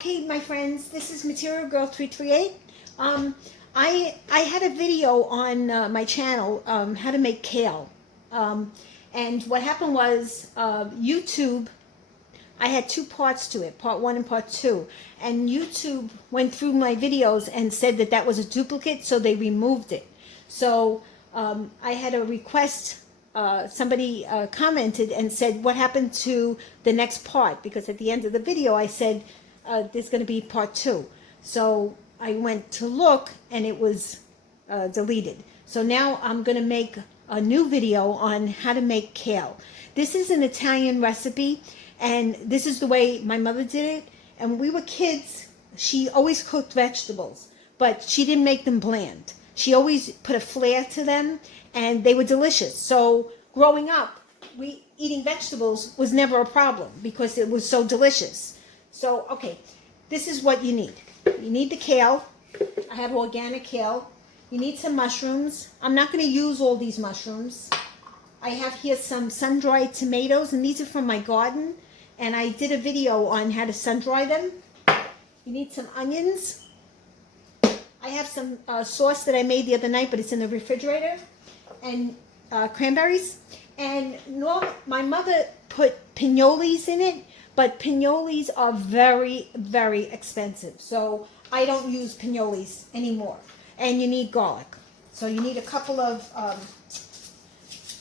Hey my friends, this is Material Girl 338. I had a video on my channel, how to make kale. And what happened was YouTube, I had two parts to it, part 1 and part 2. And YouTube went through my videos and said that that was a duplicate, so they removed it. So I had a request. Somebody commented and said, what happened to the next part? Because at the end of the video I said, there's going to be part 2. So I went to look and it was deleted. So now I'm going to make a new video on how to make kale. This is an Italian recipe, and this is the way my mother did it. And when we were kids, she always cooked vegetables, but she didn't make them bland. She always put a flair to them, and they were delicious. So growing up, eating vegetables was never a problem because it was so delicious. So, okay, this is what you need. You need the kale. I have organic kale. You need some mushrooms. I'm not going to use all these mushrooms. I have here some sun-dried tomatoes, and these are from my garden. And I did a video on how to sun-dry them. You need some onions. I have some sauce that I made the other night, but it's in the refrigerator. And cranberries. And my mother put pinoles in it. But pinoles are very, very expensive. So I don't use pinoles anymore. And you need garlic. So you need a couple of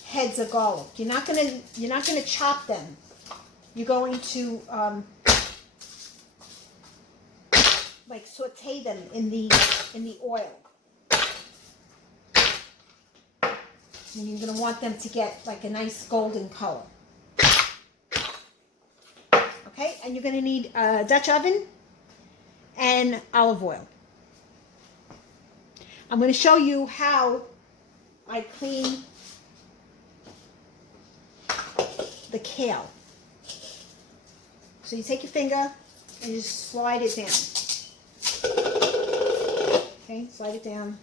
heads of garlic. You're not gonna chop them. You're going to like saute them in the oil. And you're gonna want them to get like a nice golden color. Okay, and you're going to need a Dutch oven and olive oil. I'm going to show you how I clean the kale. So you take your finger and just slide it down. Okay, slide it down.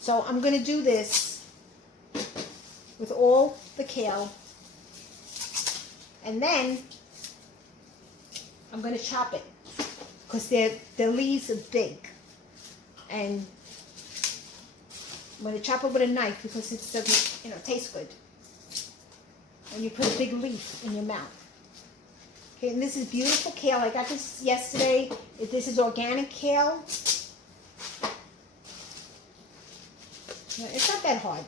So I'm going to do this with all the kale. And then I'm going to chop it because their leaves are big. And I'm going to chop it with a knife because it doesn't, taste good. And you put a big leaf in your mouth. Okay, and this is beautiful kale. I got this yesterday. This is organic kale. It's not that hard.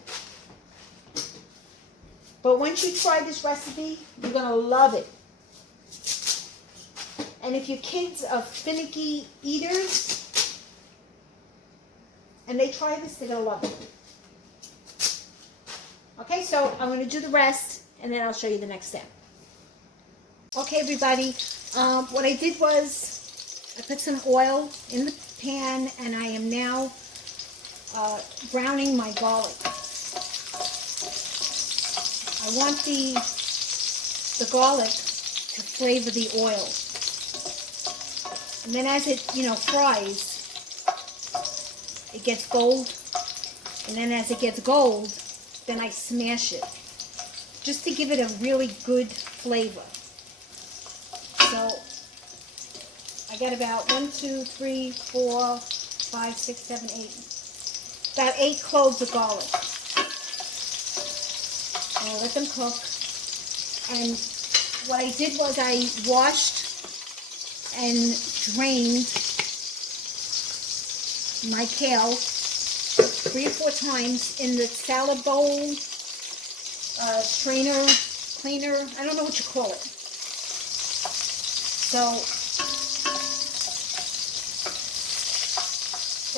But once you try this recipe, you're going to love it. And if your kids are finicky eaters, and they try this, they're going to love it. Okay, so I'm going to do the rest, and then I'll show you the next step. Okay, everybody, what I did was I put some oil in the pan, and I am now browning my garlic. I want the garlic to flavor the oil. And then as it, fries, it gets gold. And then as it gets gold, then I smash it. Just to give it a really good flavor. So I got about 1, 2, 3, 4, 5, 6, 7, 8. About 8 cloves of garlic. I'll let them cook. And what I did was I washed and drained my kale 3 or 4 times in the salad bowl, strainer, cleaner, I don't know what you call it. So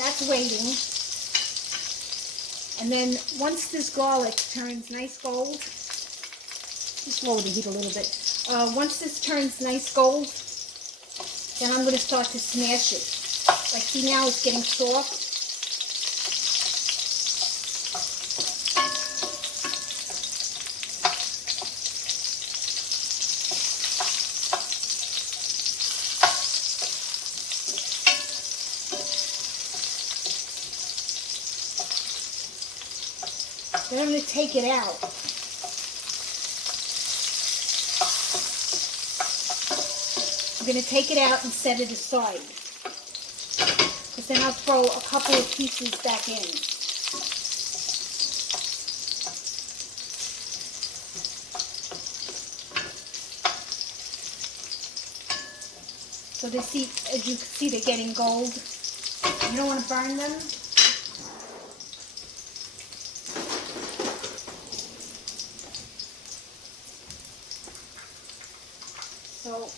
that's waiting. And then once this garlic turns nice gold, just lower the heat a little bit. Once this turns nice gold, then I'm going to start to smash it. Like, see now it's getting soft. Then I'm going to take it out. We're going to take it out and set it aside. Because then I'll throw a couple of pieces back in. So they see, as you can see, they're getting gold. You don't want to burn them. So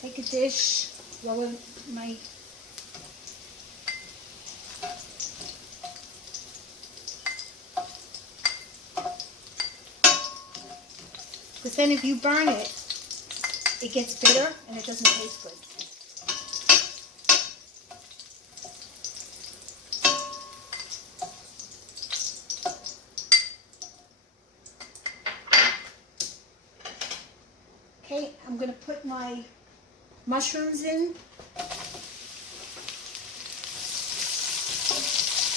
take a dish, lower my because then if you burn it, it gets bitter and it doesn't taste good. Okay, I'm going to put my mushrooms in.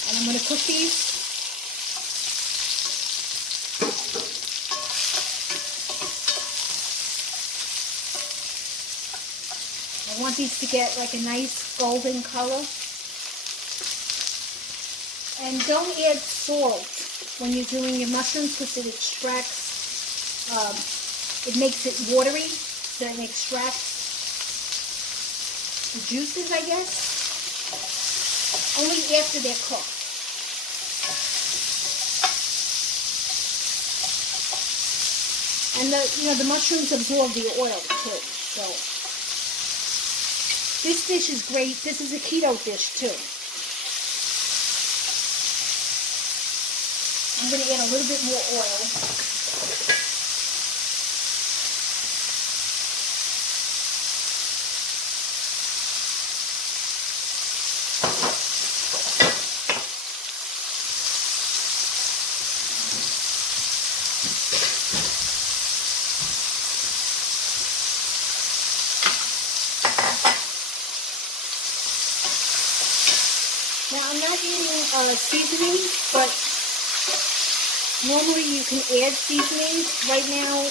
And I'm going to cook these. I want these to get like a nice golden color. And don't add salt when you're doing your mushrooms because it extracts, it makes it watery, so it extracts the juices, I guess. Only after they're cooked. And the mushrooms absorb the oil too. So this dish is great. This is a keto dish too. I'm going to add a little bit more oil. Now I'm not adding seasoning, but normally you can add seasonings. Right now,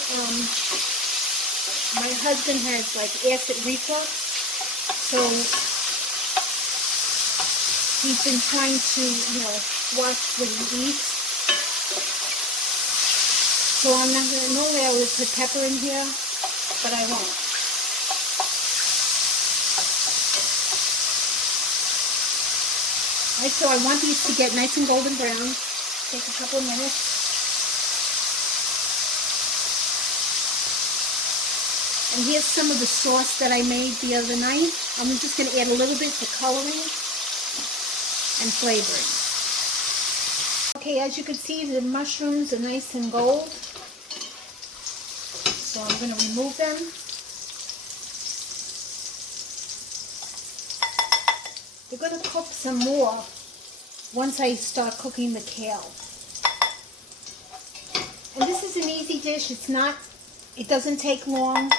my husband has like acid reflux, so he's been trying to, watch what he eats. So I'm not gonna, normally I would put pepper in here, but I won't. Alright, so I want these to get nice and golden brown. Take a couple of minutes. And here's some of the sauce that I made the other night. I'm just going to add a little bit for coloring and flavoring. Okay, as you can see, the mushrooms are nice and gold. So I'm going to remove them. They're going to cook some more once I start cooking the kale. And this is an easy dish. It doesn't take long.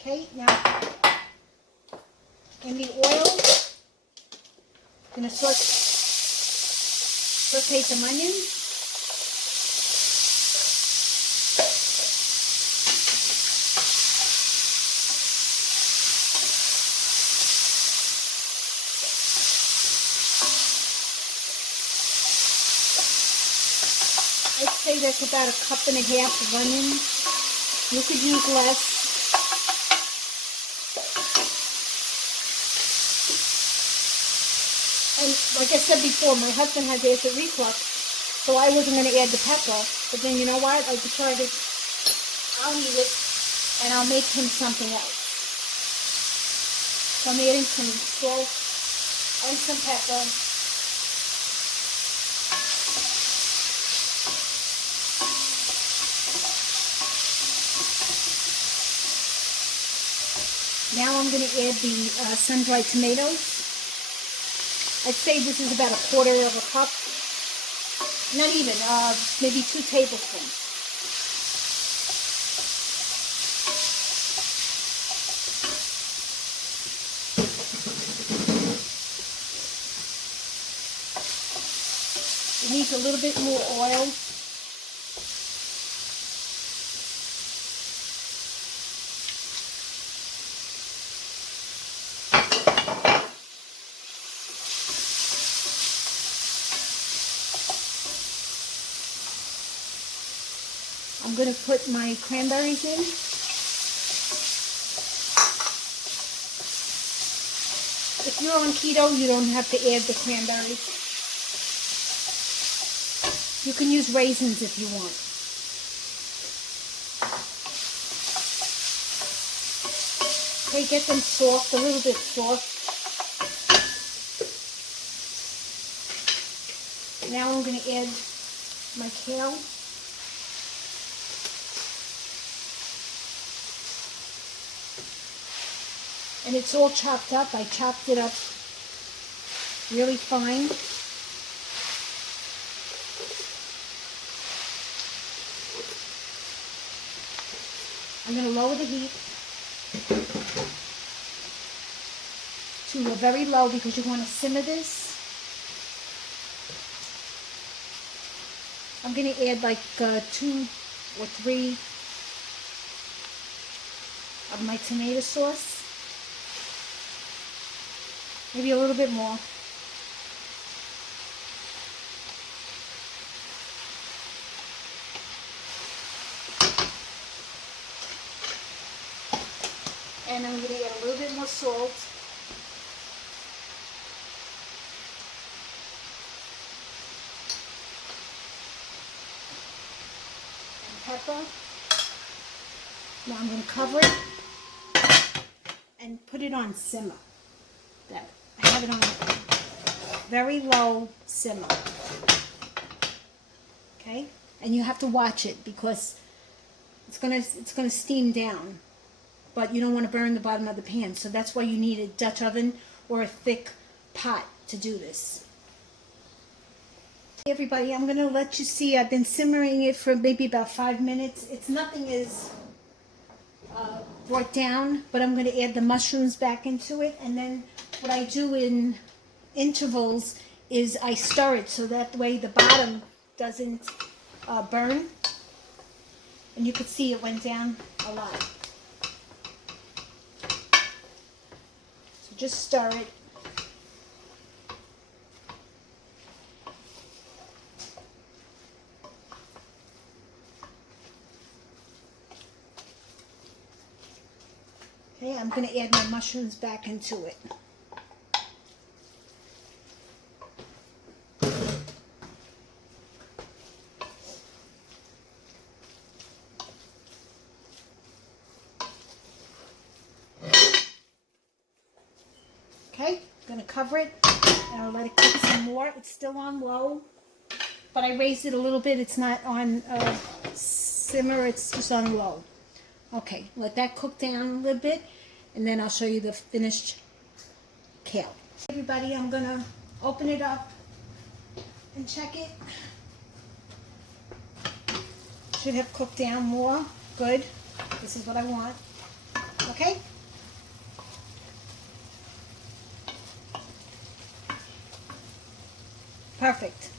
Okay, now in the oil, I'm going to saute some onions. I'd say that's about 1.5 cups of onions. You could use less. And like I said before, my husband has acid reflux, so I wasn't going to add the pepper. But then you know what? I decided I'll eat it, and I'll make him something else. So I'm adding some salt and some pepper. Now I'm going to add the sun-dried tomatoes. I'd say this is about 1/4 cup. Not even, maybe 2 tablespoons. needs a little bit more oil. I'm going to put my cranberries in. If you're on keto, you don't have to add the cranberries. You can use raisins if you want. Okay, get them soft, a little bit soft. Now I'm going to add my kale. And it's all chopped up. I chopped it up really fine. I'm going to lower the heat to a very low because you want to simmer this. I'm going to add like 2 or 3 of my tomato sauce. Maybe a little bit more. And I'm going to add a little bit more salt. And pepper. Now I'm going to cover it and put it on simmer. That I have it on a very low simmer. Okay? And you have to watch it because it's gonna steam down. But you don't want to burn the bottom of the pan. So that's why you need a Dutch oven or a thick pot to do this. Hey everybody, I'm gonna let you see. I've been simmering it for maybe about 5 minutes. Nothing is brought down, but I'm going to add the mushrooms back into it, and then what I do in intervals is I stir it so that way the bottom doesn't burn, and you can see it went down a lot. So just stir it. Okay, I'm going to add my mushrooms back into it. Okay, I'm going to cover it and I'll let it cook some more. It's still on low, but I raised it a little bit. It's not on simmer, it's just on low. Okay, let that cook down a little bit, and then I'll show you the finished kale. Everybody, I'm going to open it up and check it. Should have cooked down more. Good. This is what I want. Okay? Perfect.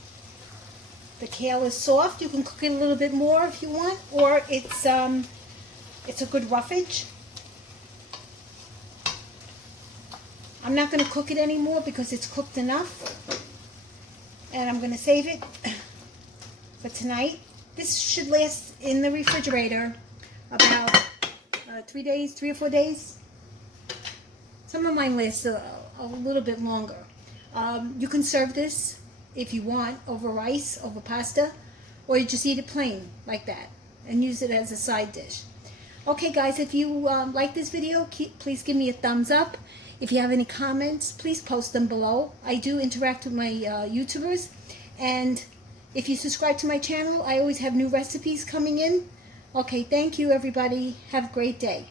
The kale is soft. You can cook it a little bit more if you want, or it's a good roughage. I'm not going to cook it anymore because it's cooked enough. And I'm going to save it for tonight. This should last in the refrigerator about 3 or 4 days. Some of mine last a little bit longer. You can serve this if you want over rice, over pasta, or you just eat it plain like that and use it as a side dish. Okay guys, if you like this video, please give me a thumbs up. If you have any comments, please post them below. I do interact with my YouTubers, and if you subscribe to my channel, I always have new recipes coming in. Okay, thank you everybody. Have a great day.